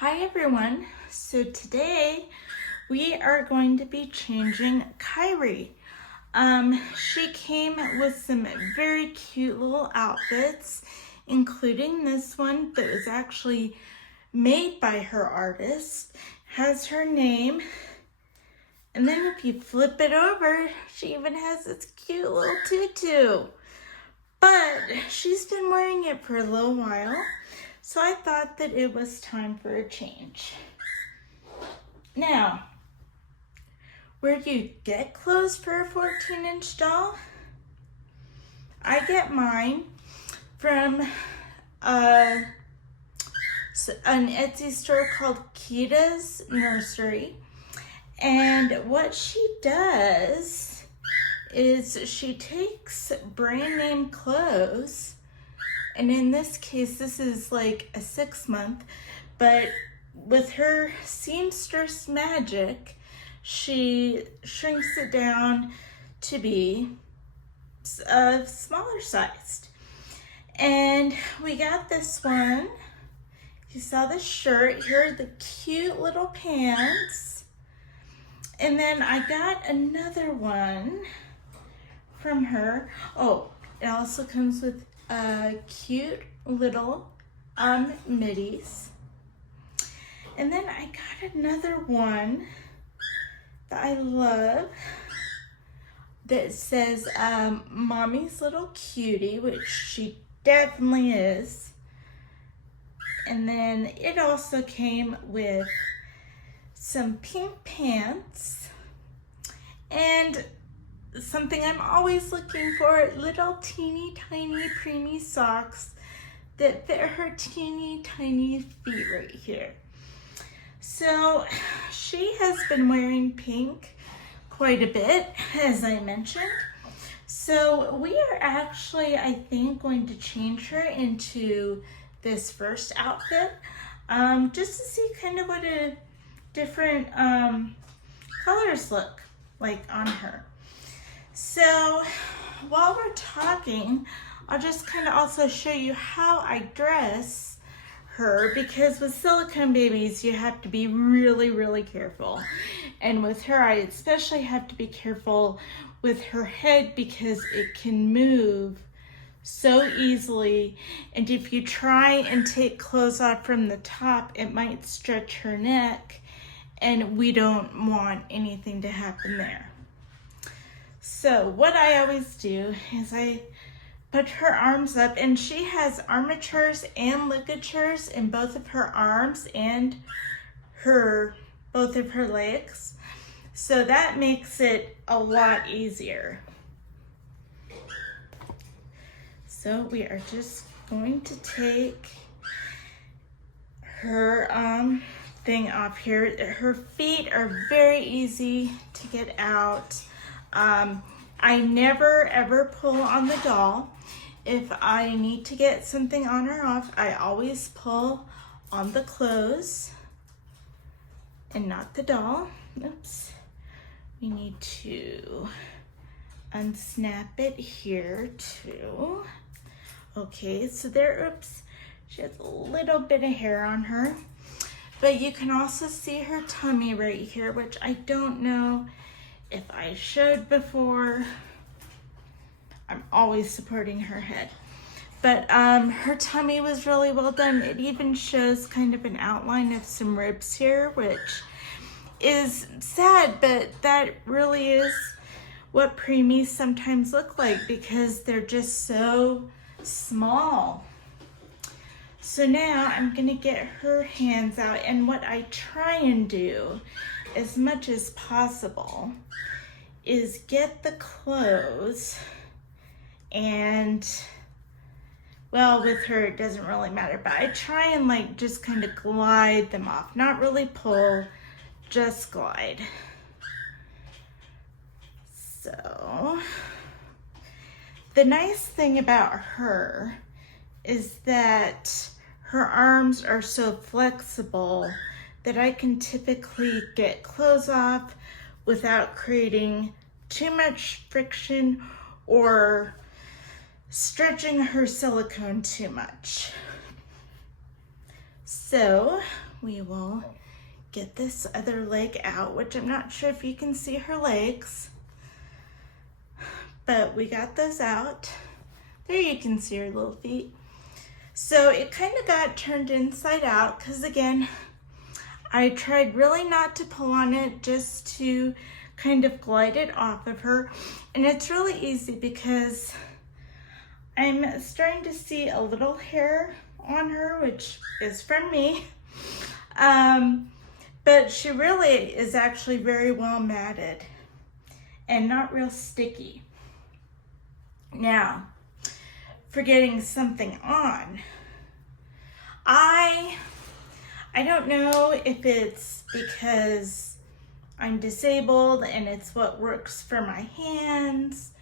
Hi everyone, so today we are going to be changing Kyrie. She came with some very cute little outfits, including this one that was actually made by her artist, has her name, and then if you flip it over, she even has this cute little tutu. But she's been wearing it for a little while, so I thought that it was time for a change. Now, where do you get clothes for a 14-inch doll? I get mine from an Etsy store called Kita's Nursery. And what she does is she takes brand name clothes, and in this case this is like a 6-month, but with her seamstress magic she shrinks it down to be smaller sized. And we got this one. You saw the shirt, here are the cute little pants. And then I got another one from her. Oh, it also comes with cute little middies. And then I got another one that I love that says Mommy's Little Cutie, which she definitely is. And then it also came with some pink pants and something I'm always looking for, little teeny tiny preemie socks that fit her teeny tiny feet right here. So she has been wearing pink quite a bit, as I mentioned. So we are actually, I think, going to change her into this first outfit, just to see kind of what a different colors look like on her. So while we're talking, I'll just kind of also show you how I dress her, because with silicone babies you have to be really careful, and with her I especially have to be careful with her head because it can move so easily, and if you try and take clothes off from the top it might stretch her neck, and we don't want anything to happen there. So what I always do is I put her arms up, and she has armatures and ligatures in both of her arms and both of her legs. So that makes it a lot easier. So we are just going to take her thing off here. Her feet are very easy to get out. I never ever pull on the doll. If I need to get something on or off, I always pull on the clothes and not the doll. Oops. We need to unsnap it here too. Okay, so there, oops, she has a little bit of hair on her. But you can also see her tummy right here, which I don't know if I showed before. I'm always supporting her head. But her tummy was really well done. It even shows kind of an outline of some ribs here, which is sad, but that really is what preemies sometimes look like because they're just so small. So now I'm gonna get her hands out, and what I try and do as much as possible is get the clothes, and well, with her it doesn't really matter, but I try and like just kind of glide them off, not really pull, just glide. So the nice thing about her is that her arms are so flexible that I can typically get clothes off without creating too much friction or stretching her silicone too much. So we will get this other leg out, which I'm not sure if you can see her legs, but we got those out. There you can see her little feet. So it kind of got turned inside out because, again, I tried really not to pull on it, just to kind of glide it off of her. And it's really easy because I'm starting to see a little hair on her, which is from me. But she really is actually very well matted and not real sticky. Now, for getting something on, I don't know if it's because I'm disabled and it's what works for my hands,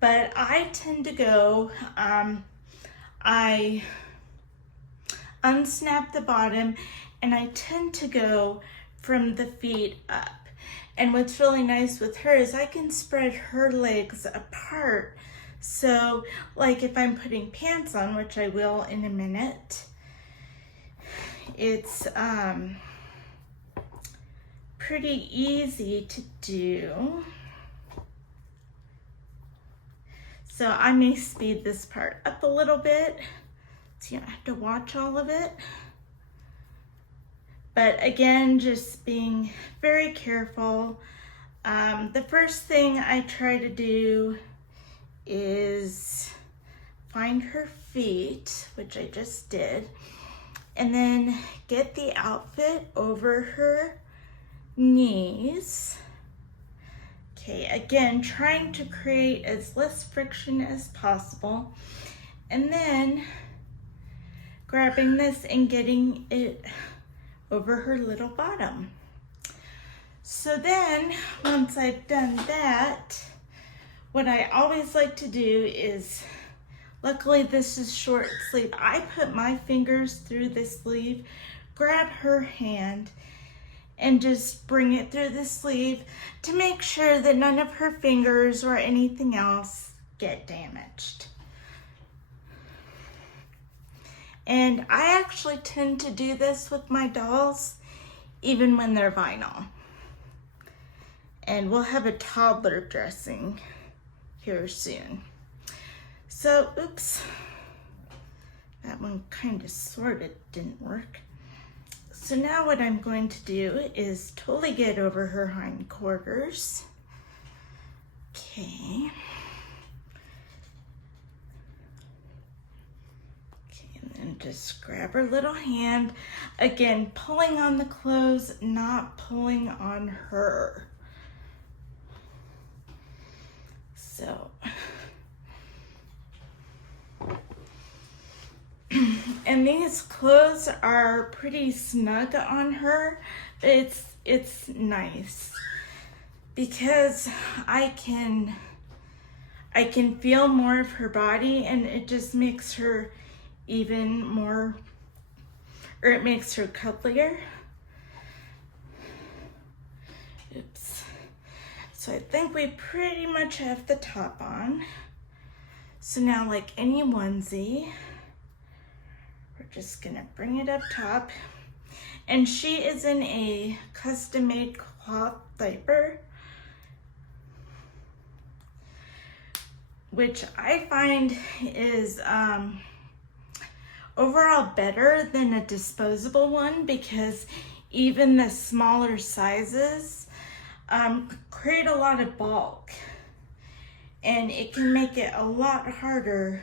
but I tend to go, I unsnap the bottom and I tend to go from the feet up. And what's really nice with her is I can spread her legs apart. So like if I'm putting pants on, which I will in a minute, it's pretty easy to do. So I may speed this part up a little bit so you don't have to watch all of it. But again, just being very careful. The first thing I try to do is find her feet, which I just did, and then get the outfit over her knees. Okay, again, trying to create as less friction as possible, and then grabbing this and getting it over her little bottom. So then, once I've done that, what I always like to do is, luckily this is short sleeve, I put my fingers through the sleeve, grab her hand, and just bring it through the sleeve to make sure that none of her fingers or anything else get damaged. And I actually tend to do this with my dolls, even when they're vinyl. And we'll have a toddler dressing here soon. So, oops, that one kind of sort of didn't work. So now what I'm going to do is totally get over her hindquarters. Okay. And then just grab her little hand. Again, pulling on the clothes, not pulling on her. So, and these clothes are pretty snug on her. It's nice because I can feel more of her body, and it just makes her even more, or it makes her cuddlier. Oops. So I think we pretty much have the top on. So now, like any onesie, we're just gonna bring it up top. And she is in a custom-made cloth diaper, which I find is overall better than a disposable one, because even the smaller sizes create a lot of bulk, and it can make it a lot harder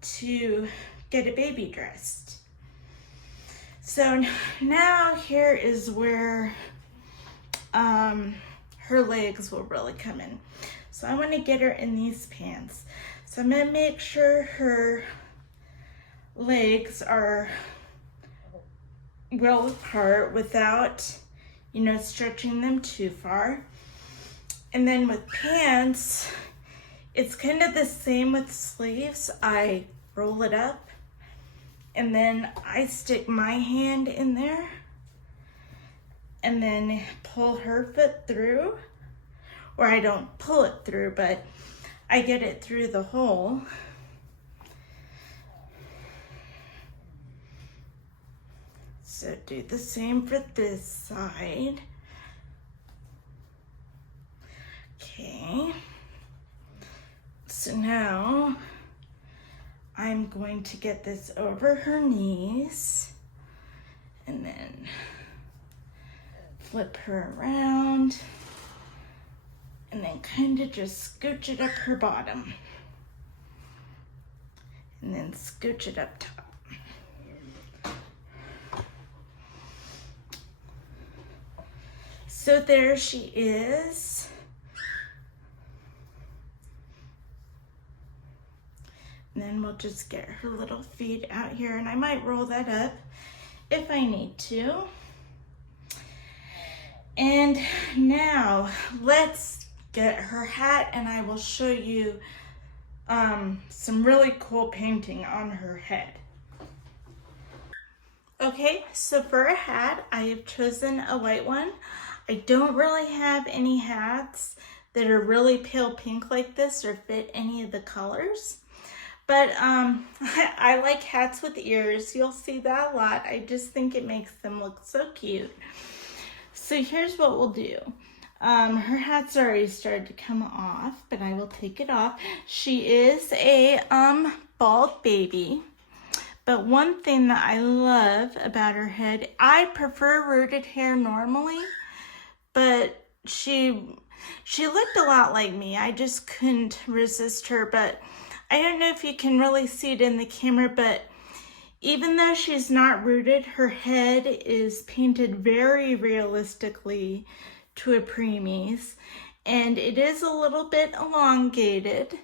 to get a baby dressed. So now here is where her legs will really come in. So I want to get her in these pants. So I'm going to make sure her legs are well apart without, stretching them too far. And then with pants, it's kind of the same with sleeves. I roll it up and then I stick my hand in there and then pull her foot through. Or I don't pull it through, but I get it through the hole. So do the same for this side. Okay. So now I'm going to get this over her knees and then flip her around and then kind of just scooch it up her bottom and then scooch it up top. So there she is. And then we'll just get her little feet out here, and I might roll that up if I need to. And now let's get her hat, and I will show you some really cool painting on her head. Okay, so for a hat, I have chosen a white one. I don't really have any hats that are really pale pink like this or fit any of the colors. But I like hats with ears. You'll see that a lot. I just think it makes them look so cute. So here's what we'll do. Her hat's already started to come off, but I will take it off. She is a bald baby. But one thing that I love about her head, I prefer rooted hair normally, but she looked a lot like me. I just couldn't resist her, but I don't know if you can really see it in the camera, but even though she's not rooted, her head is painted very realistically to a preemie's, and it is a little bit elongated,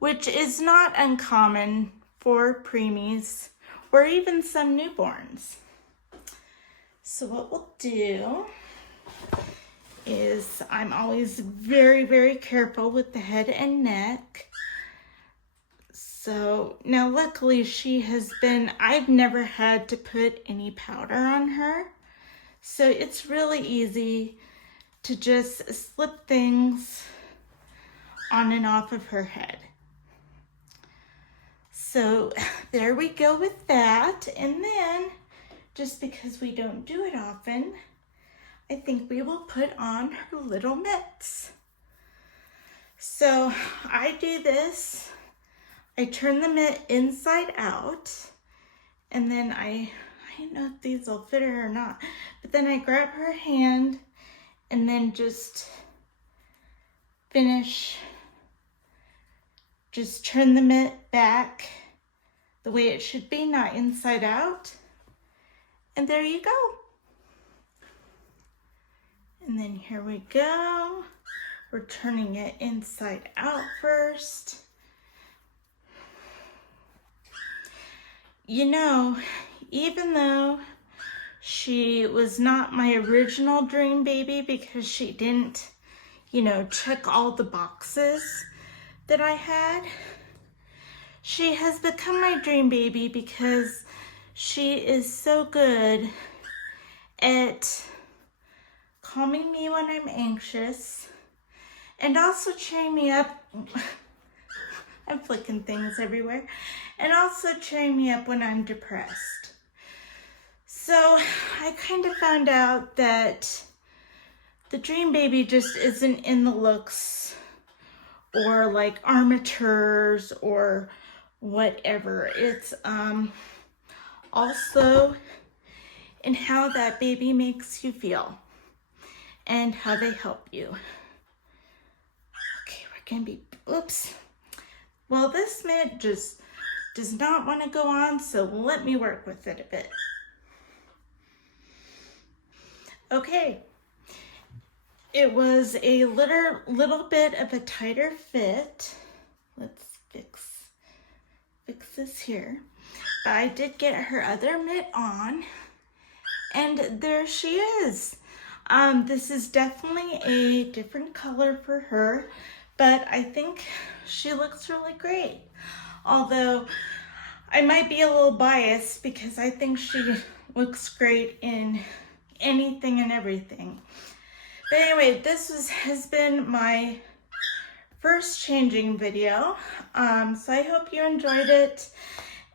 which is not uncommon for preemies or even some newborns. So what we'll do is I'm always very, very careful with the head and neck. So now luckily I've never had to put any powder on her. So it's really easy to just slip things on and off of her head. So there we go with that. And then, just because we don't do it often, I think we will put on her little mitts. So I do this. I turn the mitt inside out, and then I don't know if these will fit her or not, but then I grab her hand and then just turn the mitt back the way it should be, not inside out. And there you go. And then here we go. We're turning it inside out first. You know, even though she was not my original dream baby because she didn't, check all the boxes that I had, she has become my dream baby because she is so good at calming me when I'm anxious and also cheering me up. I'm flicking things everywhere. And also cheering me up when I'm depressed. So I kind of found out that the dream baby just isn't in the looks or like armatures or whatever. It's also in how that baby makes you feel and how they help you. Okay, we're gonna be, oops. Well, this mitt just does not want to go on, so let me work with it a bit. Okay, it was a little bit of a tighter fit. Let's fix this here. I did get her other mitt on, and there she is. This is definitely a different color for her, but I think she looks really great. Although I might be a little biased because I think she looks great in anything and everything. But anyway, this has been my first changing video. So I hope you enjoyed it.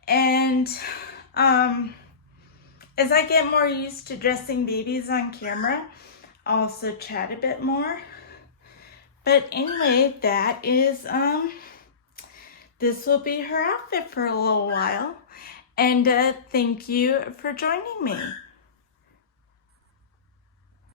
And as I get more used to dressing babies on camera, I'll also chat a bit more. But anyway, that is, this will be her outfit for a little while. And thank you for joining me.